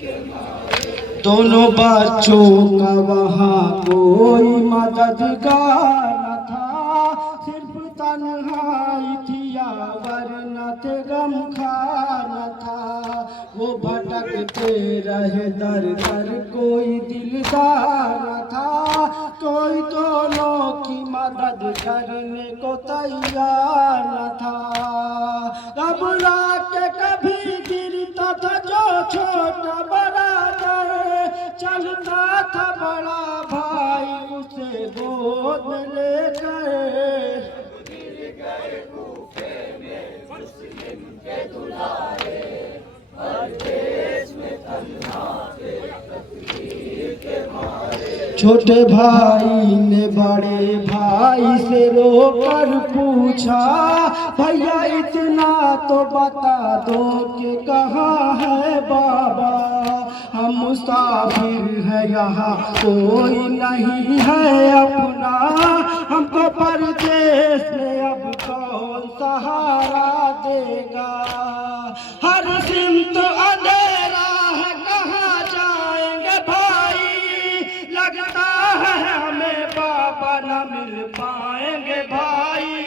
दोनों बच्चों का वहाँ कोई मददगार न था, सिर्फ तन्हाई थी वरना थे गमखार न था। वो भटकते रहे दर दर, कोई दिलदार न था, कोई दोनों की मदद करने को तैयार न था। घबरा के कभी गिरता था जो छोटा बराबर, चलता था बड़ा भाई उसे गोद में लेकर। छोटे भाई ने बड़े भाई से रोकर पूछा, भैया इतना तो बता दो कि कहाँ है बाबा, हम मुसाफिर है यहाँ कोई नहीं है अपना, हमको परदेश में अब कौन सहारा देगा। हर सिमत अंधेरा है, कहाँ जाएंगे भाई, लगता है हमें बाबा न मिल पाएंगे भाई।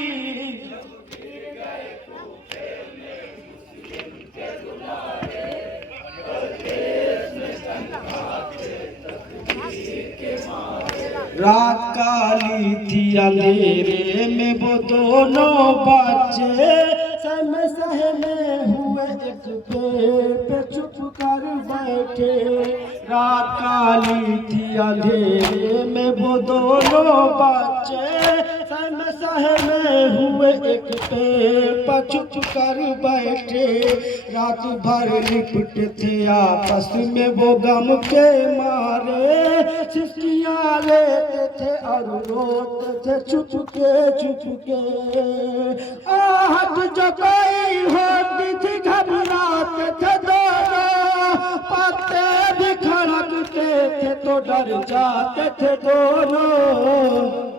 रात काली थी, अंधेरे में वो दोनों बच्चे सहमे सहमे हुए एक पेड़ पे चुप कर बैठे। रात काली थी, अंधेरे में वो दोनों बच्चे सहमे सहमे हुए एक पेड़ पर चुप कर बैठे। रात भर लिपटे थे आपस में वो गम के मारे, सिसकियां लेते थे और रोते थे चुपके चुपके। आहट जो कोई होती थी घबराते थे दोनों, पत्ते भी खड़कते थे तो डर जाते थे दोनों।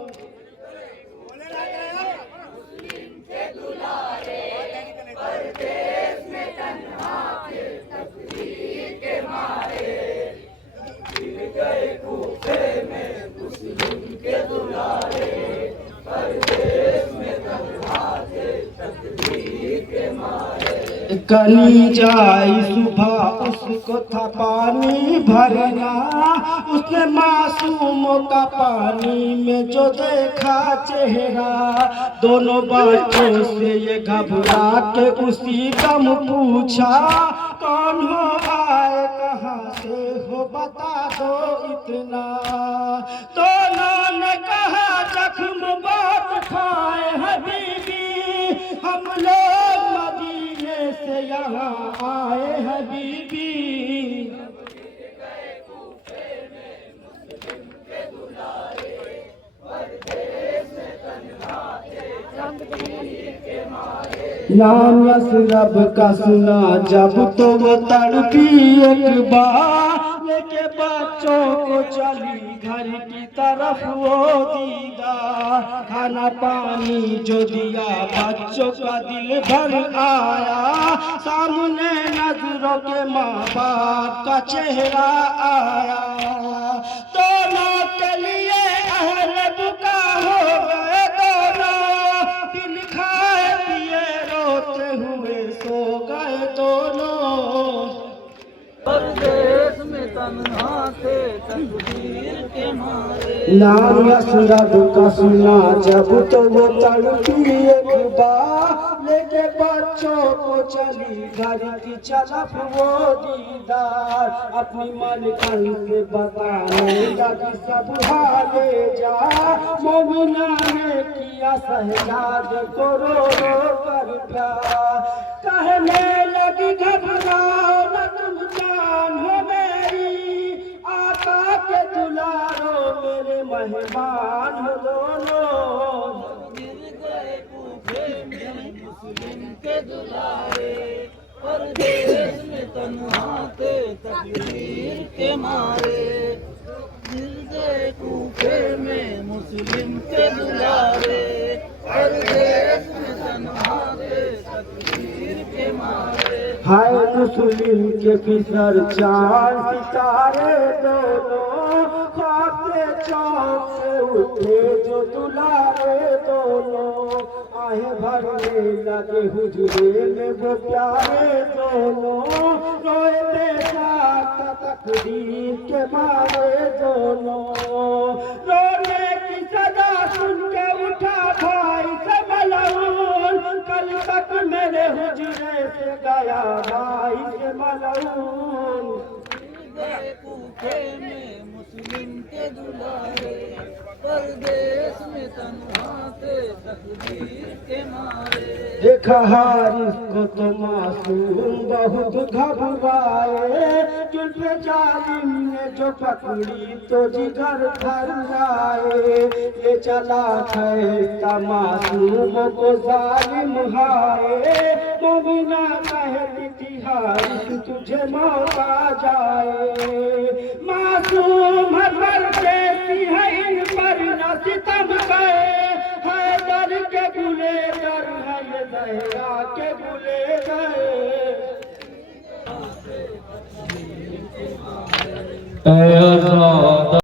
कली जाई सुबह उसको था पानी भरना, उसने मासूमों का पानी में जो देखा चेहरा, दोनों बच्चों से ये घबरा के उसी दम पूछा, कौन हो आए कहाँ से हो बता दो इतना। दोनों ने कहा जख्म बहुत खाए हबीबी, हम लोग मदीने से यहाँ आए हबीबी। नाम यसरब का सुना जब तो वो तड़पी एक बार, लेके बच्चों को चली घर की तरफ वो दीदा। खाना पानी जो दिया बच्चों का दिल भर आया, सामने नजरों के माँ बाप का चेहरा आया। दोनों के लिए अहले बुका हो गए दोनों, बिन खाए पिए रोते हुए सो गए दोनों। परदेश में तन्हा थे तकदीर के मारे। नाम यसरब का सुना जब तो वो तड़पी एक बार, लेके बच्चों को चली घर की तरफ वो दीदार। अपनी मालिकन से बताने लगी सब हाले जा, मोमिना ने किया शहजाद को रो रो कर प्यार। कहने लगी घबराओ न तुम जान हो मेरी, आका के दुलारो मेरे मेहमान हो दोनों। गिर गए कूफे में मुस्लिम के दुलारे, परदेश में तन्हा थे तकदीर के मारे। गिर गए कूफे में मुस्लिम के दुलारे, परदेश में तन्हा थे तकदीर के मारे। हाय मुस्लिम के फिसर चांद सितारे दोनों खाते चौक से उठे जो दुलारे दोनों आहे भरने लगे हुजरे में वो प्यारे दोनों रोए बेसात तकदीर के मारे दोनों रोने की सजा सुन के उठा भाई से मलऊन कल तक मेरे हुजरे से गया भाई से मलऊन गए कूफे में मुस्लिम के दुलारे परदेश में तन्हा थे तकदीर के मारे देखा हारिस को तो मासूम बहुत घबराए जुल्फे जालिम ने जो पकड़ी तो जिगर थर आए ये चला था मासूम को जालिम हाय मोमिना कहती थी हारिस तुझे मौत आ जाए मासूम मर देती है इन पर न सितम गए है दर के गुलेगर है ये दहरा के गुलेगर